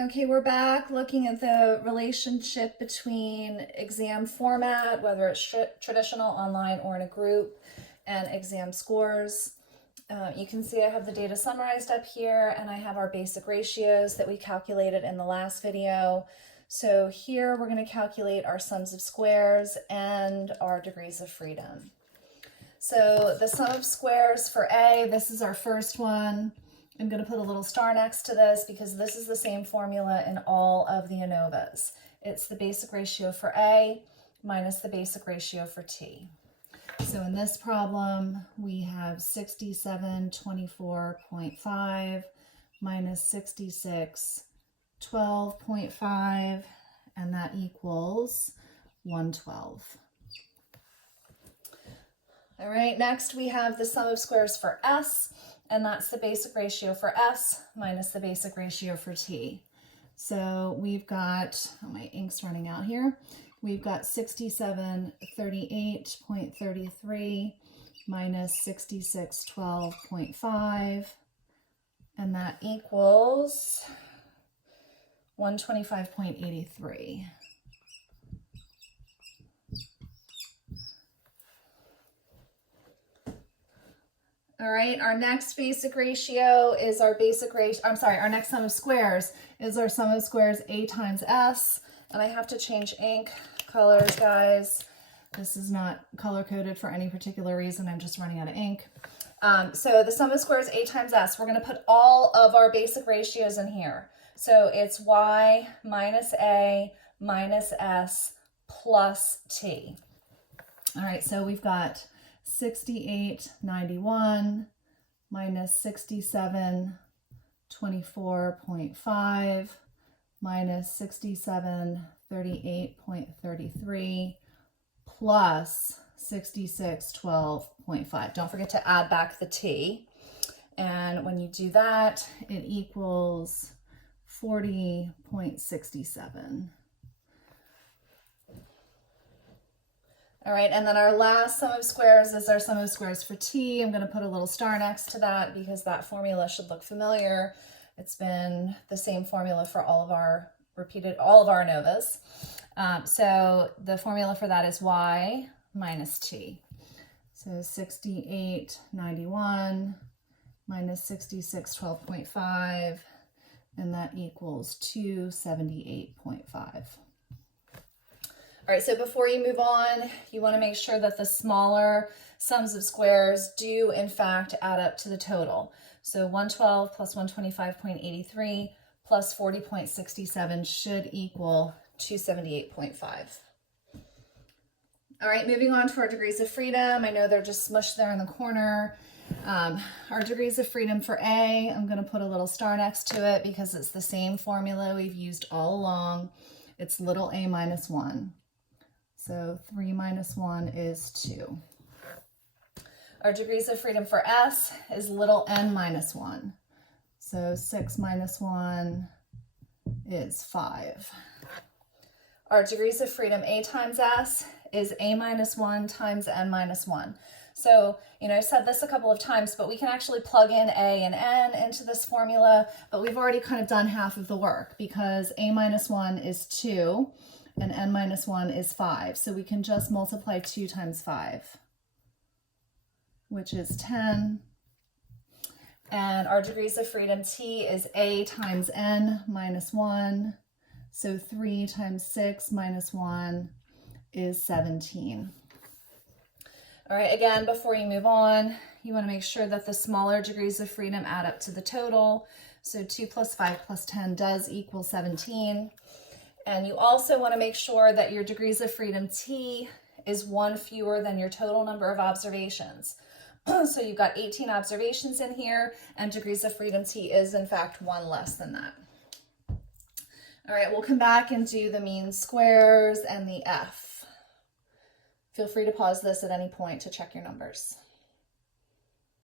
Okay, we're back looking at the relationship between exam format, whether it's traditional, online, or in a group, and exam scores. You can see I have the data summarized up here, and I have our basic ratios that we calculated in the last video. So here we're going to calculate our sums of squares and our degrees of freedom. So the sum of squares for A, this is our first one. I'm going to put a little star next to this because this is the same formula in all of the ANOVAs. It's the basic ratio for A minus the basic ratio for T. So in this problem, we have 6724.5 minus 6612.5, and that equals 112. All right, next we have the sum of squares for S, and that's the basic ratio for S minus the basic ratio for T. So we've got, oh, my ink's running out here. We've got 6738.33 minus 6612.5, and that equals 125.83. All right, our next basic ratio is our basic ratio, our next sum of squares is our sum of squares A times S. And I have to change ink colors, guys. This is not color coded for any particular reason. I'm just running out of ink. So the sum of squares A times S, we're going to put all of our basic ratios in here. So it's Y minus A minus S plus T. All right, so we've got 6891 minus 6724.5 minus 6738.33 plus 6612.5. Don't forget to add back the T. And when you do that, it equals 40.67. All right, and then our last sum of squares is our sum of squares for T. I'm going to put a little star next to that because that formula should look familiar. It's been the same formula for all of our ANOVAs. So the formula for that is Y minus T. So 6891 minus 6612.5, and that equals 278.5. All right, so before you move on, you want to make sure that the smaller sums of squares do in fact add up to the total. So 112 plus 125.83 plus 40.67 should equal 278.5. All right, moving on to our degrees of freedom. I know they're just smushed there in the corner. Our degrees of freedom for A, I'm going to put a little star next to it because it's the same formula we've used all along. It's little a minus 1. So 3 minus 1 is 2. Our degrees of freedom for S is little n minus 1. So 6 minus 1 is 5. Our degrees of freedom A times S is A minus 1 times n minus 1. So, I've said this a couple of times, but we can actually plug in A and n into this formula, but we've already kind of done half of the work because A minus 1 is 2 and n minus 1 is 5. So we can just multiply 2 times 5, which is 10. And our degrees of freedom T is A times n minus 1. So 3 times 6 minus 1 is 17. All right, again, before you move on, you want to make sure that the smaller degrees of freedom add up to the total. So 2 plus 5 plus 10 does equal 17. And you also want to make sure that your degrees of freedom T is 1 fewer than your total number of observations. So you've got 18 observations in here, and degrees of freedom T is in fact 1 less than that. All right, we'll come back and do the mean squares and the F. Feel free to pause this at any point to check your numbers.